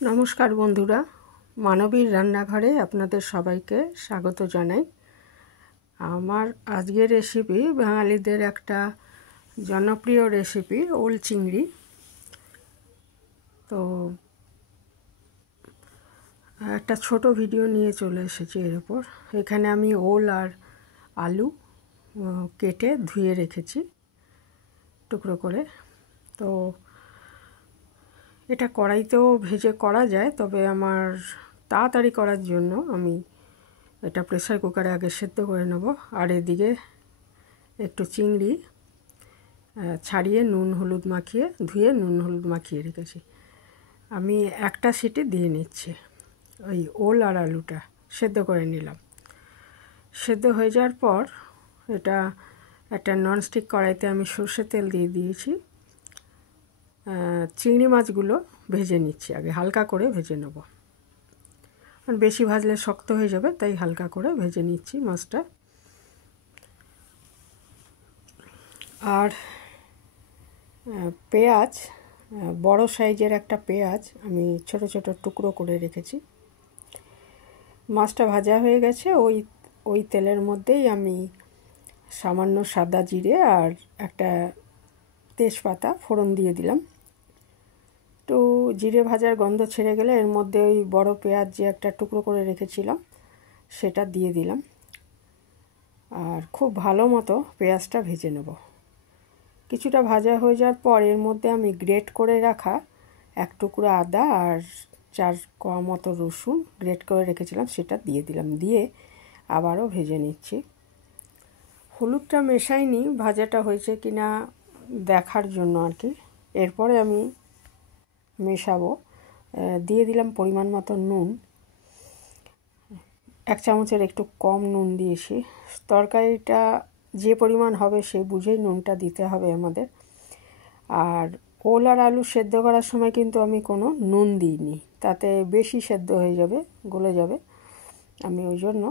নমস্কার বন্ধুরা, মানবীর রান্নাঘরে আপনাদের সবাইকে স্বাগত জানাই। আমার আজকের রেসিপি বাঙালিদের একটা জনপ্রিয় রেসিপি, ওল চিংড়ি। তো একটা ছোট ভিডিও নিয়ে চলে এসেছি এর উপর। এখানে আমি ওল আর আলু কেটে ধুয়ে রেখেছি টুকরো করে। তো এটা কড়াইতেও ভেজে করা যায়, তবে আমার তাড়াতাড়ি করার জন্য আমি এটা প্রেসার কুকারে আগে সেদ্ধ করে নেব। আর এদিকে একটু চিংড়ি ছাড়িয়ে নুন হলুদ মাখিয়ে ধুয়ে নুন হলুদ মাখিয়ে রেখেছি। আমি একটা সিটি দিয়ে নিচ্ছি। ওই ওল আর আলুটা সেদ্ধ করে নিলাম। সেদ্ধ হয়ে যাওয়ার পর এটা একটা ননস্টিক কড়াইতে আমি সর্ষের তেল দিয়ে দিয়েছি। চিংড়ি মাছগুলো ভেজে নিচ্ছি আগে, হালকা করে ভেজে নেব, কারণ বেশি ভাজলে শক্ত হয়ে যাবে, তাই হালকা করে ভেজে নিচ্ছি মাছটা। আর পেঁয়াজ, বড় সাইজের একটা পেঁয়াজ আমি ছোট ছোট টুকরো করে রেখেছি। মাছটা ভাজা হয়ে গেছে। ওই তেলের মধ্যেই আমি সামান্য সাদা জিরে আর একটা তেজপাতা ফোড়ন দিয়ে দিলাম। একটু জিরে ভাজার গন্ধ ছেড়ে গেলে এর মধ্যে ওই বড় পেঁয়াজ যে একটা টুকরো করে রেখেছিলাম সেটা দিয়ে দিলাম। আর খুব ভালো মতো পেঁয়াজটা ভেজে নেব। কিছুটা ভাজা হয়ে যাওয়ার পর এর মধ্যে আমি গ্রেট করে রাখা এক টুকরো আদা আর 4 কোয়া মতো রসুন গ্রেট করে রেখেছিলাম সেটা দিয়ে দিলাম। দিয়ে আবারও ভেজে নিচ্ছি। হলুদটা মেশাইনি ভাজাটা হয়েছে কিনা দেখার জন্য আর কি। এরপরে আমি মেশাবো। দিয়ে দিলাম পরিমাণ মতো নুন, 1 চামচের একটু কম নুন দিয়েছি। তরকারিটা যে পরিমাণ হবে সে বুঝেই নুনটা দিতে হবে আমাদের। আর ওল আর আলু সেদ্ধ করার সময় কিন্তু আমি কোনো নুন দিইনি, তাতে বেশি সেদ্ধ হয়ে যাবে, গলে যাবে। আমি ওই জন্য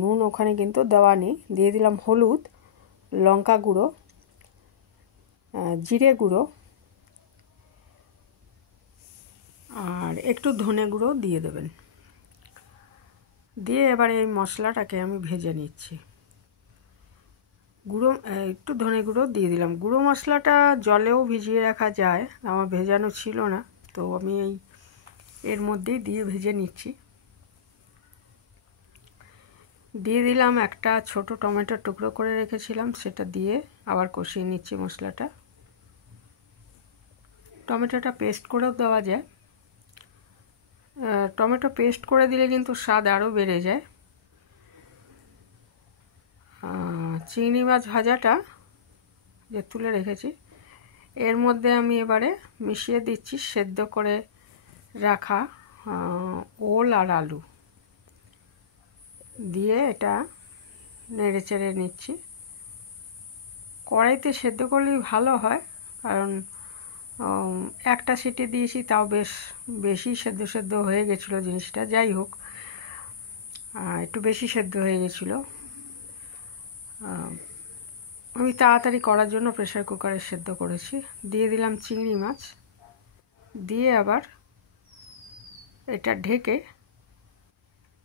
নুন ওখানে কিন্তু দেওয়া নেই। দিয়ে দিলাম হলুদ, লঙ্কা গুঁড়ো, জিরে গুঁড়ো আর একটু ধনে গুঁড়ো দিয়ে দেবেন। দিয়ে এবারে এই মশলাটাকে আমি ভেজে নিচ্ছি। একটু ধনে গুঁড়ো দিয়ে দিলাম। গুঁড়ো মশলাটা জলেও ভিজিয়ে রাখা যায়, আমার ভেজানো ছিল না, তো আমি এর মধ্যেই দিয়ে ভেজে নিচ্ছি। দিয়ে দিলাম একটা ছোট টমেটোর টুকরো করে রেখেছিলাম, সেটা দিয়ে আবার কষিয়ে নিচ্ছি মশলাটা। টমেটোটা পেস্ট করেও দেওয়া যায়। টমেটো পেস্ট করে দিলে কিন্তু স্বাদ আরও বেড়ে যায়। চিংড়ি মাছ ভাজাটা যে তুলে রেখেছি এর মধ্যে আমি এবারে মিশিয়ে দিচ্ছি সেদ্ধ করে রাখা ওল আর আলু। দিয়ে এটা নেড়ে চেড়ে নিচ্ছি। কড়াইতে সেদ্ধ করলেই ভালো হয়, কারণ একটা সিটি দিয়েছি, তাও বেশি সেদ্ধ হয়ে গেছিলো জিনিসটা। যাই হোক, একটু বেশি সেদ্ধ হয়ে গেছিলো। আমি তাড়াতাড়ি করার জন্য প্রেসার কুকারে সেদ্ধ করেছি। দিয়ে দিলাম চিংড়ি মাছ, দিয়ে আবার এটা ঢেকে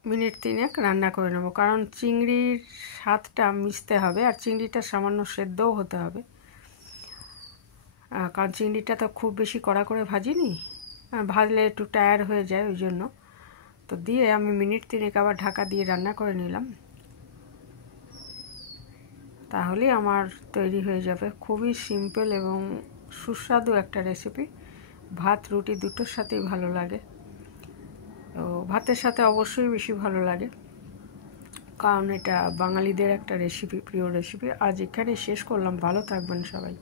মিনিট 3 রান্না করে নেব, কারণ চিংড়ির স্বাদটা মিশতে হবে আর চিংড়িটা সামান্য সেদ্ধও হতে হবে। কারণ চিংড়িটা তো খুব বেশি কড়া করে ভাজিনি, ভাজলে একটু টায়ার্ড হয়ে যায়, ওই জন্য। তো দিয়ে আমি মিনিট 3 আবার ঢাকা দিয়ে রান্না করে নিলাম। তাহলেই আমার তৈরি হয়ে যাবে। খুবই সিম্পল এবং সুস্বাদু একটা রেসিপি। ভাত রুটি দুটোর সাথেই ভালো লাগে। তো ভাতের সাথে অবশ্যই বেশি ভালো লাগে, কারণ এটা বাঙালিদের একটা রেসিপি, প্রিয় রেসিপি। আজ এখানেই শেষ করলাম। ভালো থাকবেন সবাই।